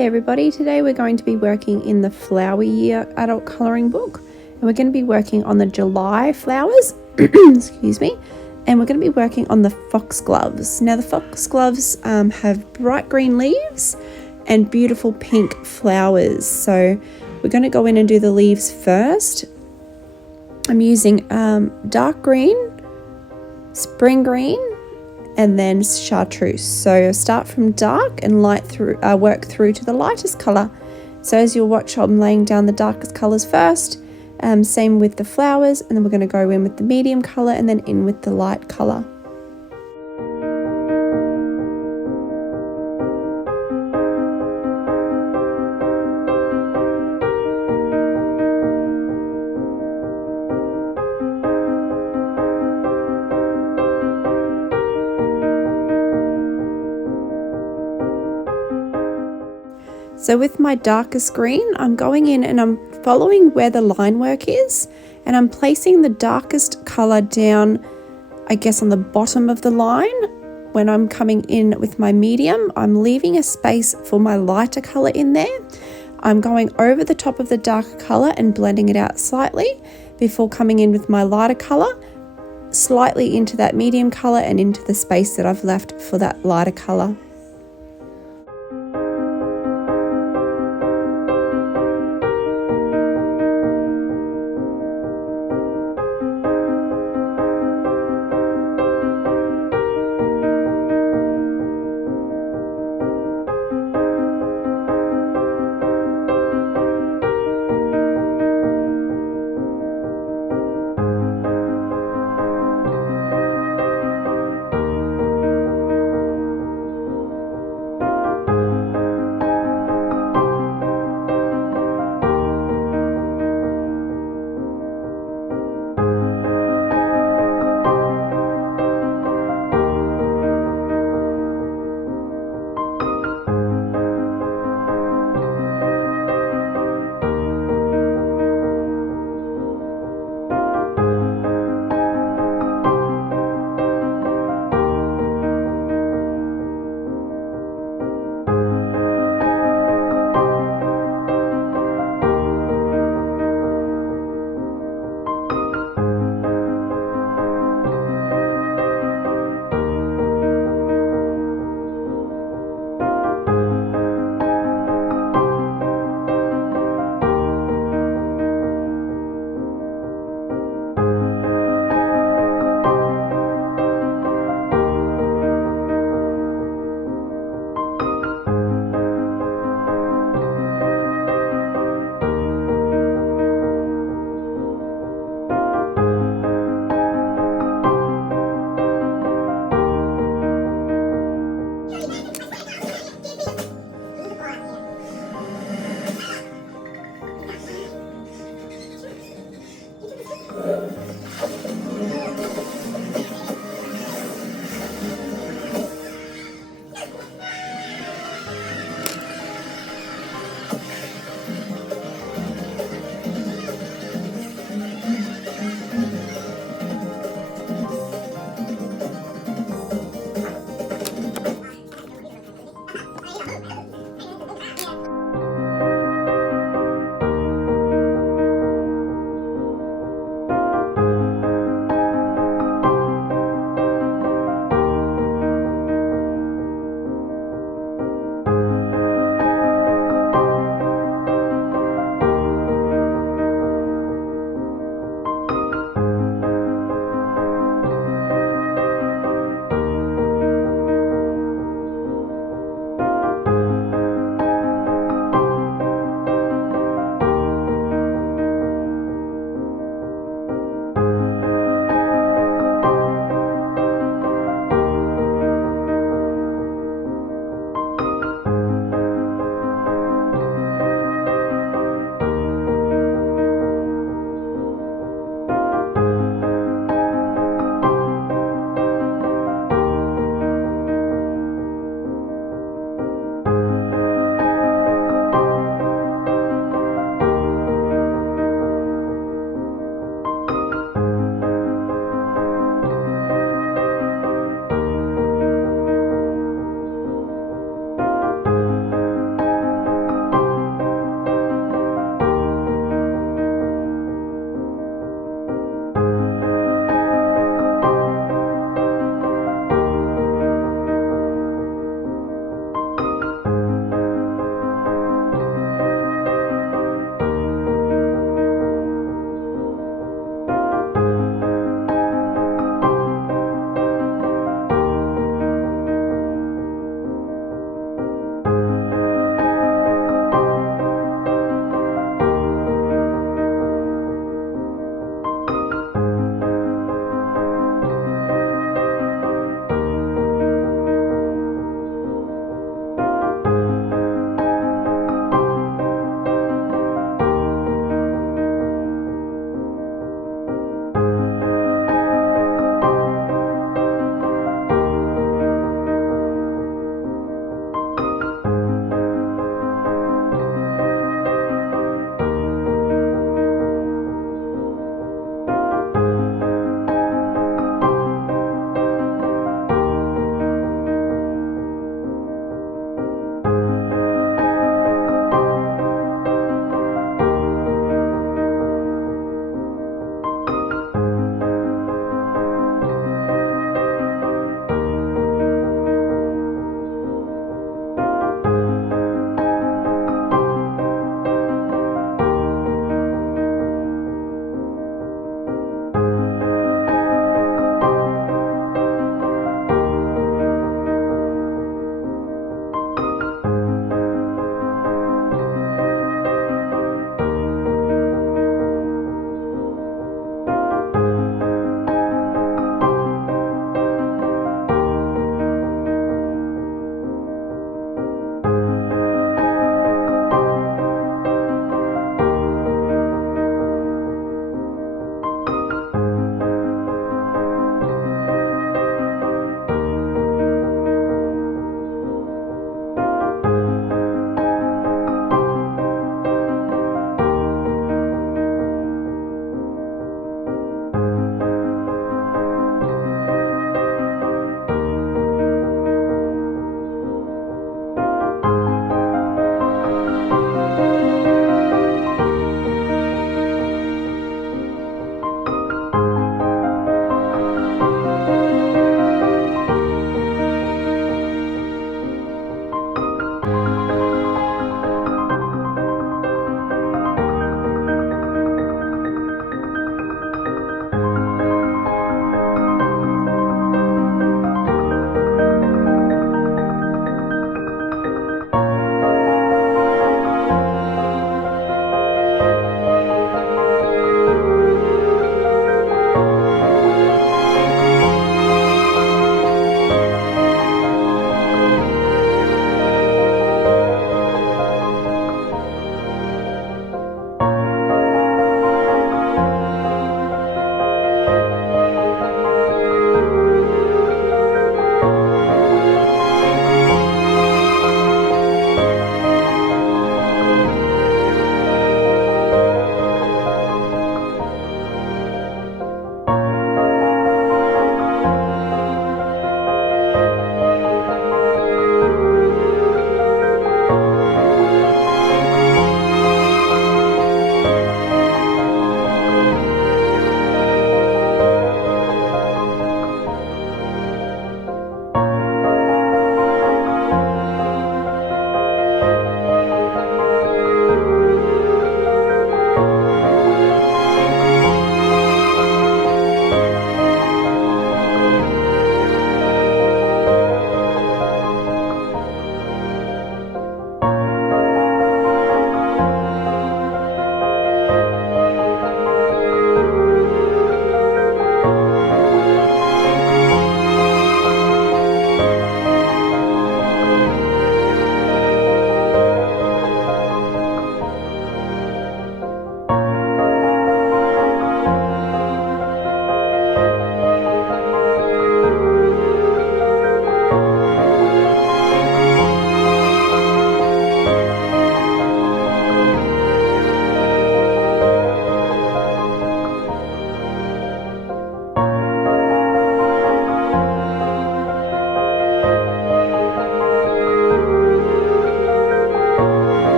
Hi everybody, today we're going to be working in the Flower Year adult colouring book, and we're going to be working on the July flowers, excuse me, and we're going to be working on the foxgloves. Now the foxgloves have bright green leaves and beautiful pink flowers, so we're going to go in and do the leaves first. I'm using dark green, spring green, and then chartreuse. So start from dark and light through, work through to the lightest colour. So as you'll watch, I'm laying down the darkest colours first, same with the flowers, and then we're going to go in with the medium colour and then in with the light colour. So with my darkest green, I'm going in and I'm following where the line work is, and I'm placing the darkest colour down, I guess, on the bottom of the line. When I'm coming in with my medium, I'm leaving a space for my lighter colour in there. I'm going over the top of the darker colour and blending it out slightly before coming in with my lighter colour, slightly into that medium colour and into the space that I've left for that lighter colour.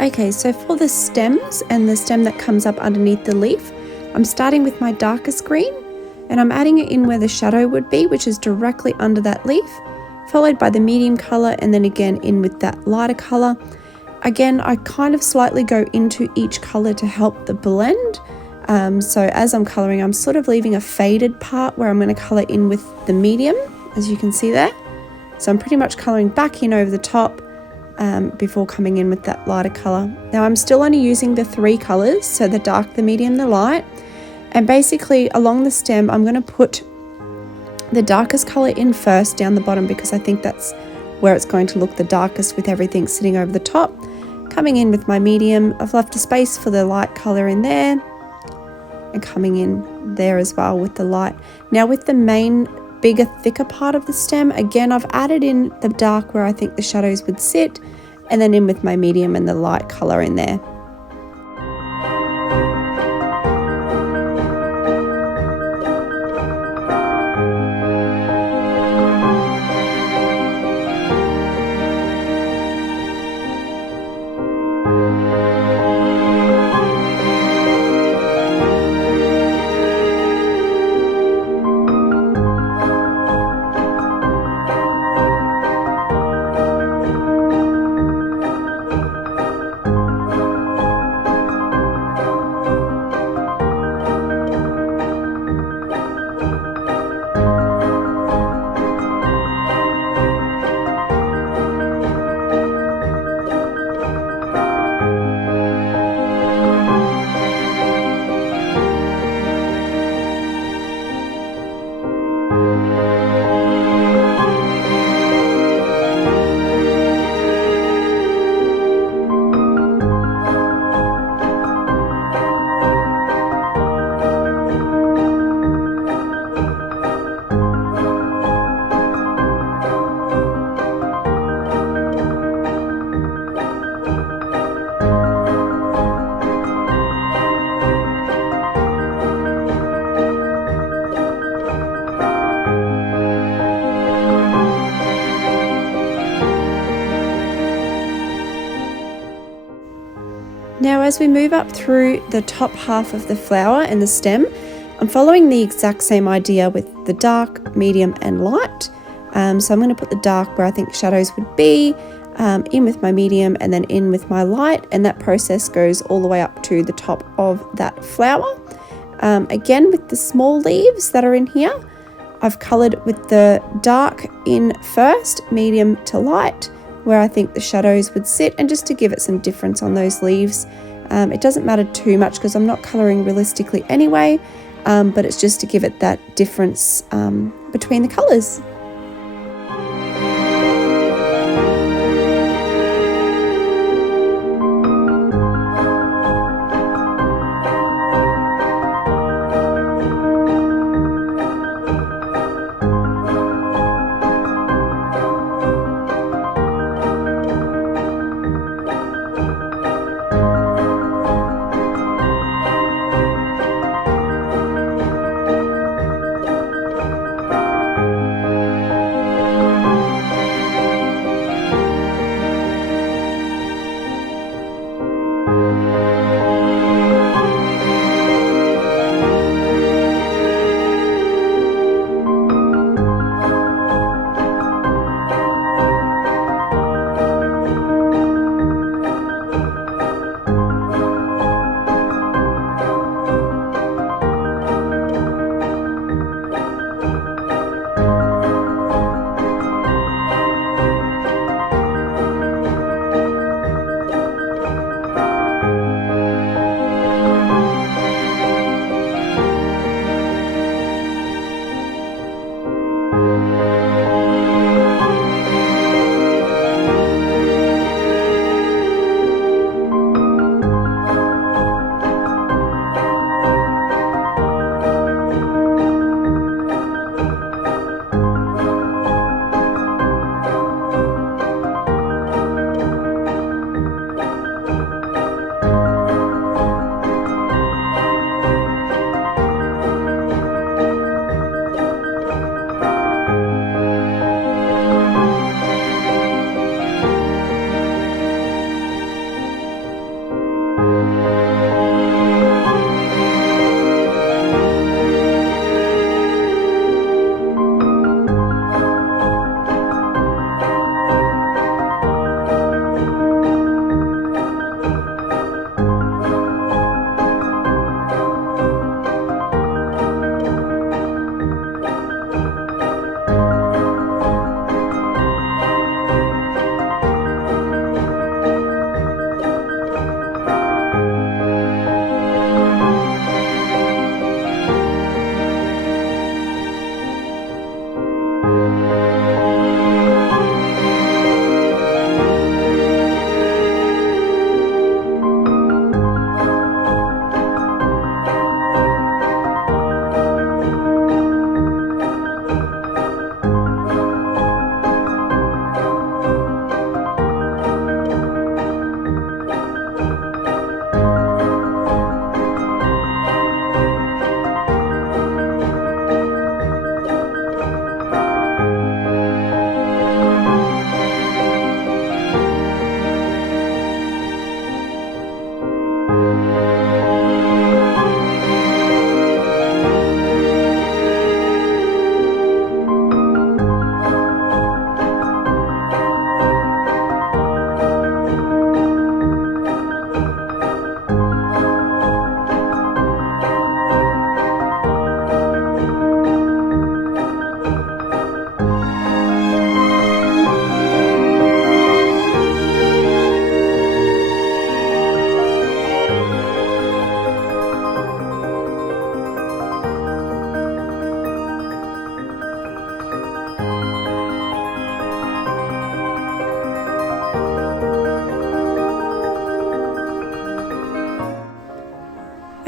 Okay, so for the stems and the stem that comes up underneath the leaf, I'm starting with my darkest green and I'm adding it in where the shadow would be, which is directly under that leaf, followed by the medium colour and then again in with that lighter colour. Again, I kind of slightly go into each colour to help the blend. So as I'm colouring, I'm sort of leaving a faded part where I'm going to colour in with the medium, as you can see there. So I'm pretty much colouring back in over the top before coming in with that lighter colour. Now I'm still only using the 3 colours, so the dark, the medium, the light. And basically along the stem, I'm going to put the darkest colour in first down the bottom because I think that's where it's going to look the darkest with everything sitting over the top. Coming in with my medium, I've left a space for the light colour in there and coming in there as well with the light. Now with the main bigger, thicker part of the stem, again I've added in the dark where I think the shadows would sit and then in with my medium and the light colour in there. Now as we move up through the top half of the flower and the stem, I'm following the exact same idea with the dark, medium and light. So I'm going to put the dark where I think shadows would be, in with my medium and then in with my light, and that process goes all the way up to the top of that flower. Again with the small leaves that are in here, I've coloured with the dark in first, medium to light, where I think the shadows would sit, and just to give it some difference on those leaves. It doesn't matter too much because I'm not colouring realistically anyway. but it's just to give it that difference between the colours.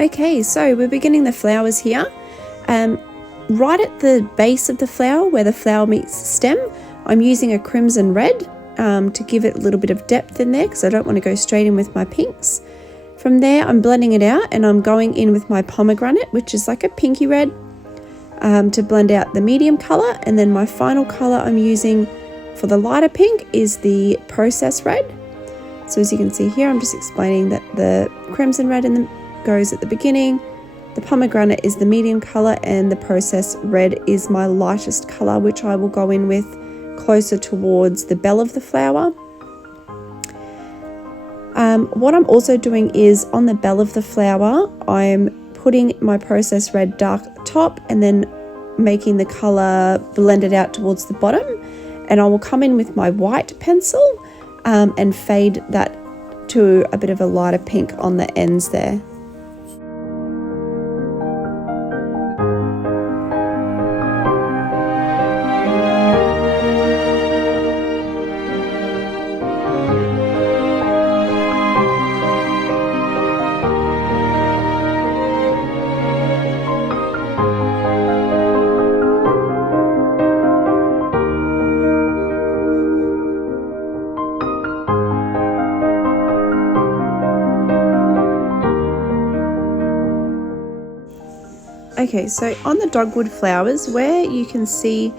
Okay, so we're beginning the flowers here. Right at the base of the flower, where the flower meets the stem, I'm using a crimson red to give it a little bit of depth in there because I don't want to go straight in with my pinks. From there, I'm blending it out and I'm going in with my pomegranate, which is like a pinky red, to blend out the medium colour. And then my final colour I'm using for the lighter pink is the process red. So as you can see here, I'm just explaining that the crimson red goes at the beginning, the pomegranate is the medium colour, and the process red is my lightest colour, which I will go in with closer towards the bell of the flower. What I'm also doing is on the bell of the flower, I'm putting my process red dark top and then making the colour blended out towards the bottom, and I will come in with my white pencil and fade that to a bit of a lighter pink on the ends there. Okay, so on the dogwood flowers, where you can see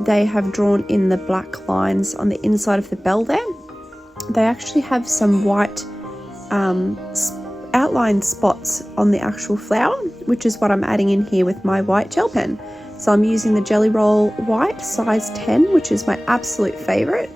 they have drawn in the black lines on the inside of the bell there, they actually have some white outline spots on the actual flower, which is what I'm adding in here with my white gel pen. So I'm using the Jelly Roll White size 10, which is my absolute favourite.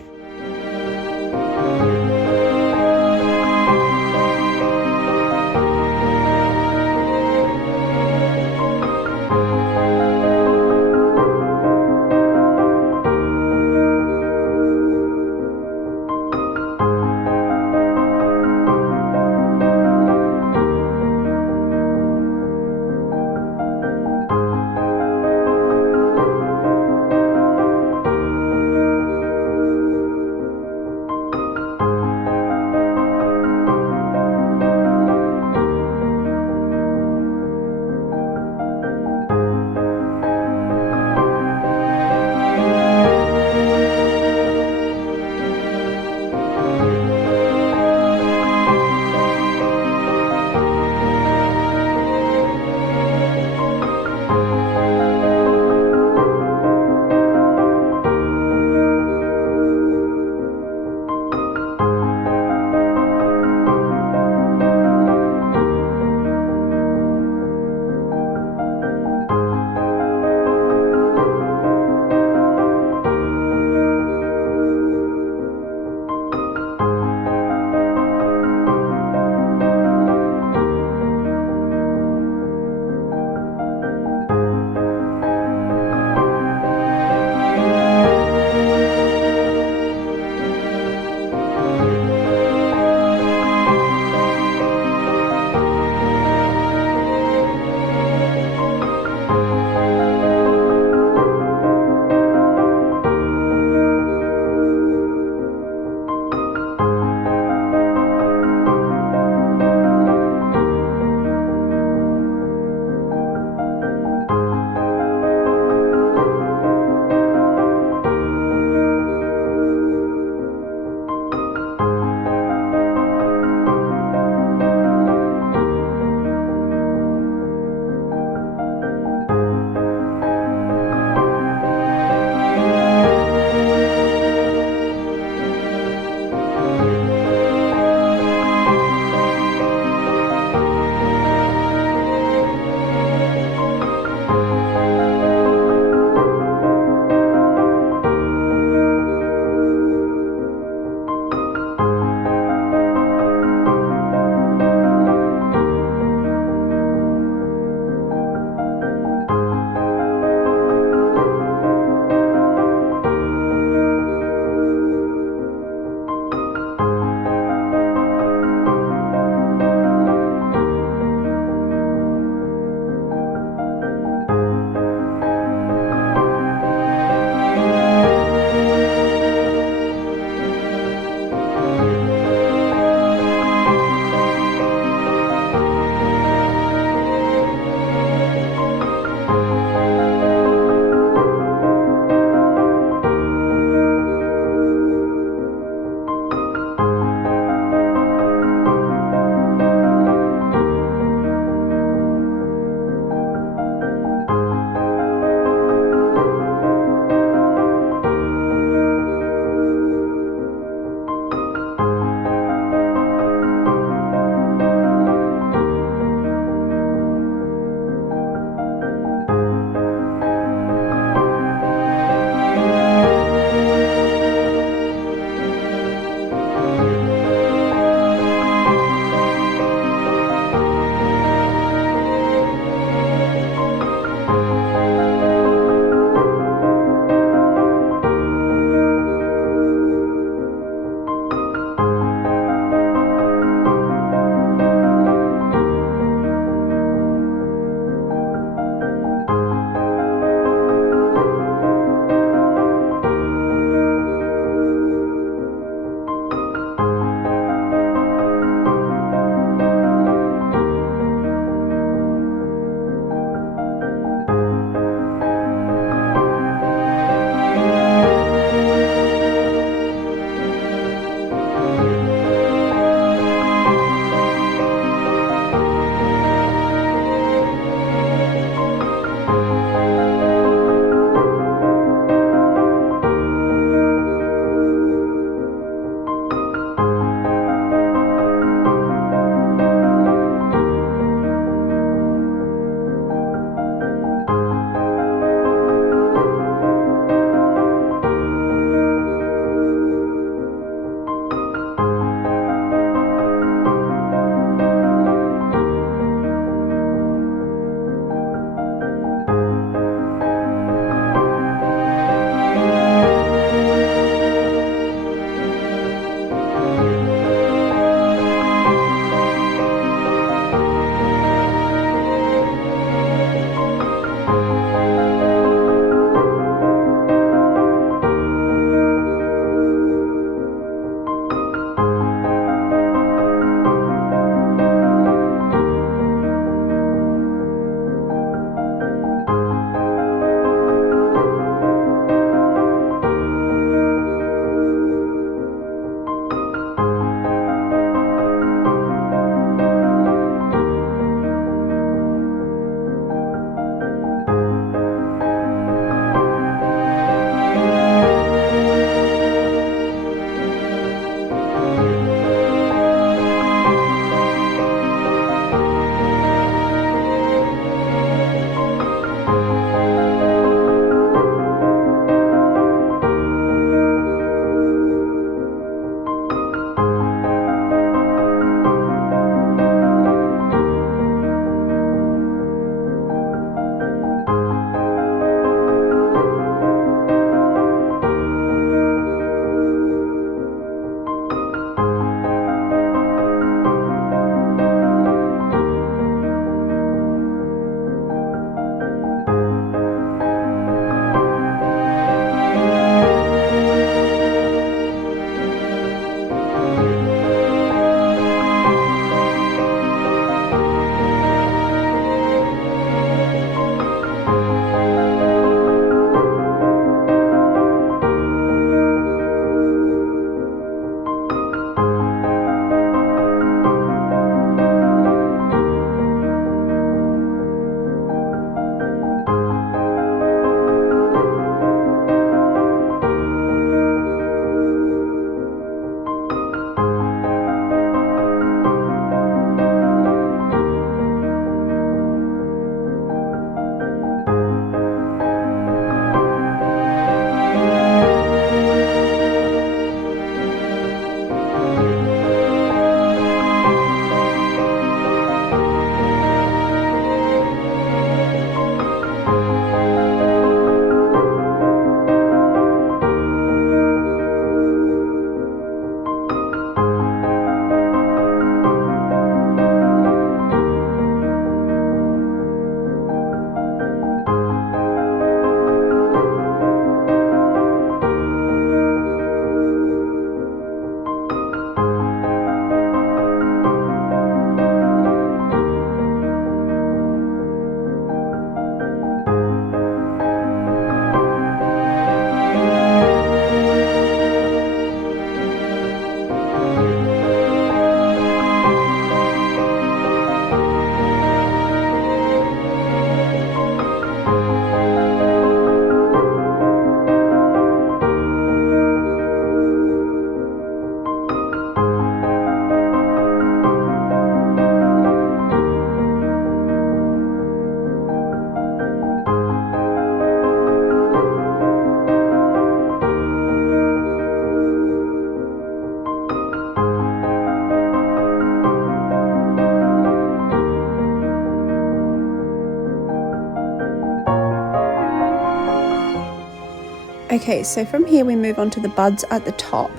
Okay, so from here we move on to the buds at the top.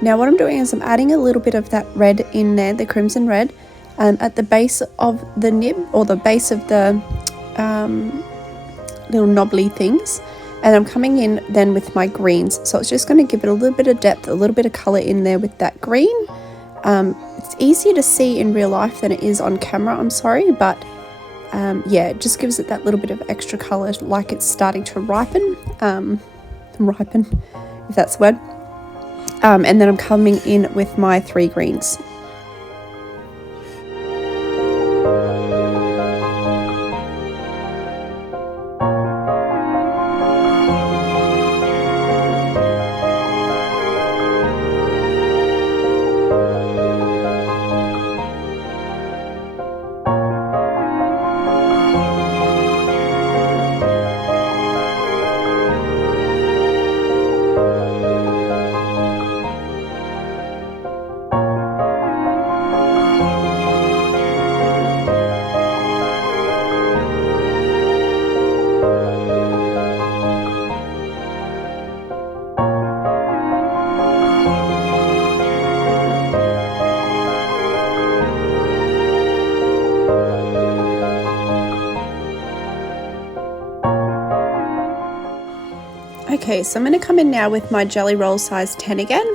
Now what I'm doing is I'm adding a little bit of that red in there, the crimson red, at the base of the nib, or the base of the little knobbly things. And I'm coming in then with my greens. So it's just going to give it a little bit of depth, a little bit of colour in there with that green. It's easier to see in real life than it is on camera, I'm sorry, but yeah, it just gives it that little bit of extra colour, like it's starting to ripen, if that's the word. And then I'm coming in with my 3 greens. Okay, so I'm going to come in now with my jelly roll size 10 again,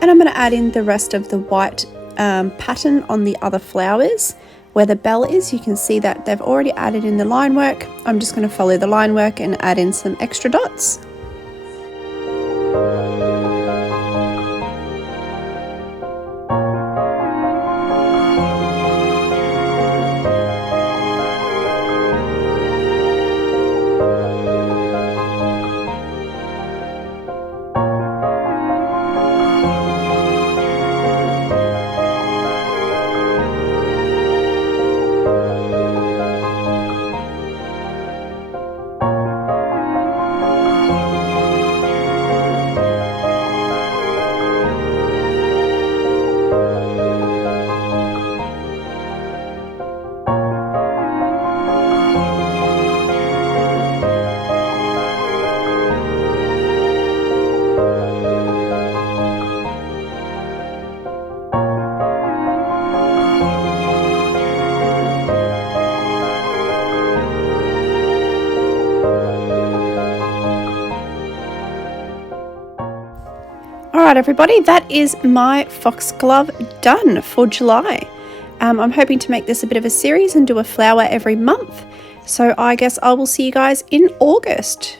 and I'm going to add in the rest of the white pattern on the other flowers. Where the bell is, you can see that they've already added in the line work. I'm just going to follow the line work and add in some extra dots. Alright everybody, that is my foxglove done for July. I'm hoping to make this a bit of a series and do a flower every month. So I guess I will see you guys in August.